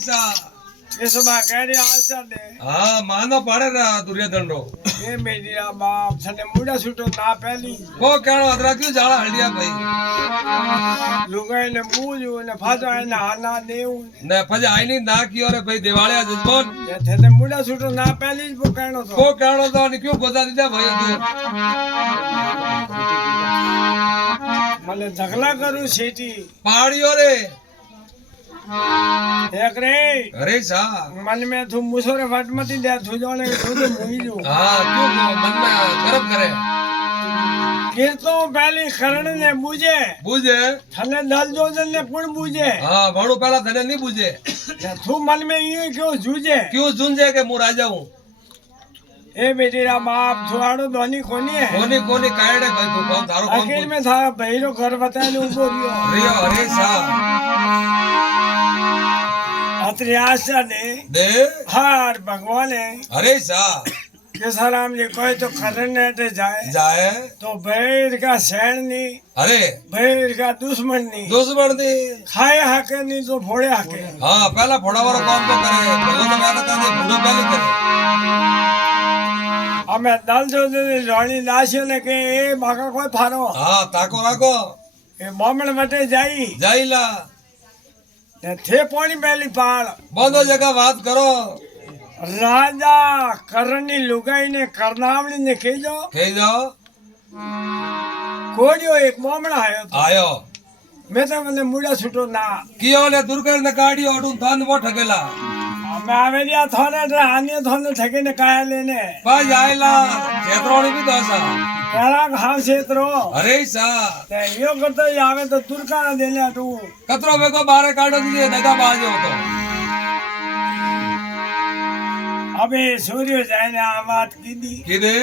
सा કેશોબા કેરી આલસા દે हाँ मानो पड़े रहा दुर्योधन रो એ મેડીરા બાપ છને મુડા છૂટો ના પહેલી वो कहणो अदरा क्यों जाला हल्डिया भाई લુગાઈને મૂજુ ને ફાજો એને હાના દેવું ने फज आई नहीं ना कियो रे भाई दिवालिया जजमान એ થે મુડા છૂટો ના પહેલી જ કહણો તો वो कहणो तो ने क्यों गोदा दीदा भाई तू મને ઝગલા કરું છેટી पहाड़ियों रे એક રે अरे सा मन में तू मुसोरे फटमती दे तू जाने तू तो मुईजू हाँ क्यों मन में गर्व करे कीर्तो पहली करण ने बूझे बूझे थने दल जोजन ने पुण बूझे हाँ भाणु पहला थने नहीं बूझे तू मन में यूं क्यों जूझे क्यों झुंझे के मुँह राजा हूँ ए बेटीरा बाप छुआड़ो धोनी कोनी है कोनी कोनी कायड़े भाई को कौन थारो कौन आखिर में था भैरो घर बताने उबो रियो रियो अरे सा अतरी आशा दे हार भगवान है अरे सा के सलाम जी कोई तो करण ने हटे जाए जाए तो भैर का सैन नहीं अरे भैर का दुश्मन नहीं दुश्मन दी खाए हाके नहीं तो फोड़े हाके हाँ पहला फोड़ा वाला काम तो करे पहले तो मैंने कहा फोड़ो पहले करे हमें दल जो रोणी दासियों ने के ए बाका कोई फारो हाँ ताको राखो ए बामण मटे जाई जाइला ने थे पानी पहली पाल बंदो जगह बात करो राजा करनी लुगाई ने करनावली ने केजो कह जाओ कोडियो एक बामण आयो तो आयो मैं तो मैंने मुड़ा छूटो ना कियो ने दुर्गर ने काढ़ियो अडू धन वो ठगेला मैं आवेलिया थोने हानियो थोने ठगे ने काया लेने पाज आयला क्षेत्रोनी भी दोसा करा घाव क्षेत्रो अरे सा ते यो करतो आवे तो तुरका ना देने तू कतरो बेको बारे काढो दीजिए दगा बाजो तो अबे सूर्य जाए ने आ बात कीधी किदे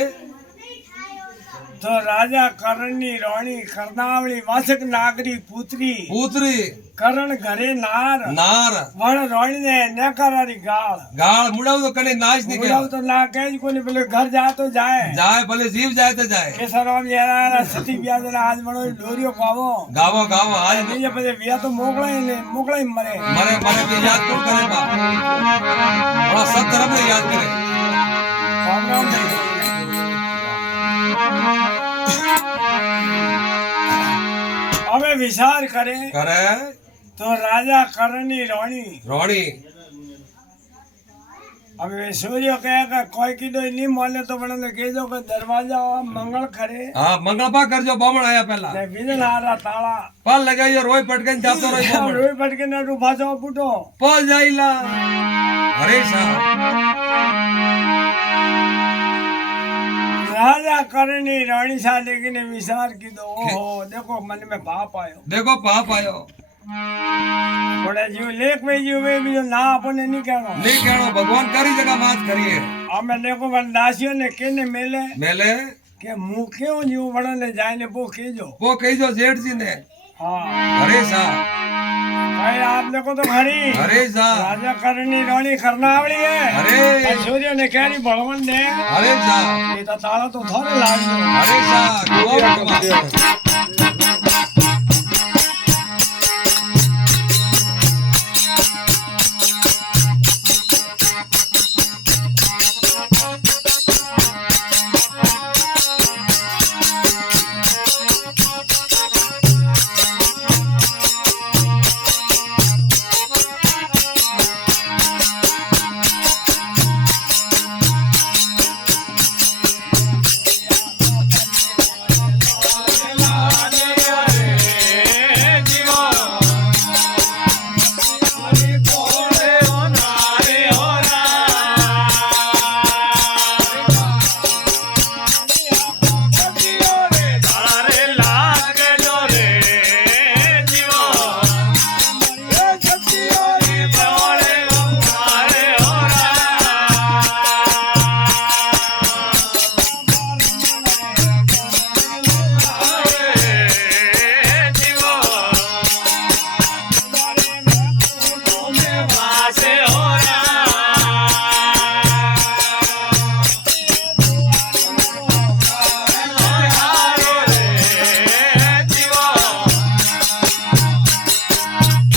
तो राजा करणी रोणी करनावली वासक नागरी पुत्री पुत्री करण घरे नार नार वण रोणी ने नकारारी गाल गाल मुड़ाव तो कने नाच निके बुलाव तो ना कह कोनी बोले घर जा तो जाए जाए भले जीव जाए तो जाए केसराम यारा सती बिया ने आज मणो डोरियो गावो गावो गावो आज नहीं ये पजे बिया तो मोकला ही मरे मरे मरे भी याद कौन करे बा बड़ा सब तरफ ने याद करे राम राम भाई अबे विचार करे तो राजा करणी रोणी रोणी अबे सूर्य कहेगा कोई कीधो नहीं माने तो बने केजो के दरवाजा मंगल करे हाँ मंगल पा कर जो बामण आया पहला ने विजन हारा ताला पल लगाइयो रोई पटकन जातो रोई बामण रोई पटके ने रूफा जो फुटो पल जाइला अरे सा राजा करणी रानी सा लेकिन विचार कीधो ओहो देखो मन में पाप आयो देखो पाप आयो बड़े जीव लेख में जीव में भी ना अपने नहीं कहनो नहीं कहनो भगवान करी जगह बात करिए हमें देखो बन दासियों ने केने मेले मेले के मुंह क्यों जीव बड़ा ने जाए ने वो केजो वो कही जो जेठ जी ने हाँ अरे सा भाई आप देखो तो खरी अरे सा राजा करणी रानी करनावली है अरे सूर्य ने कहरी बलवन दे अरे सा ये तो ताला तो थोड़े लाग अरे सा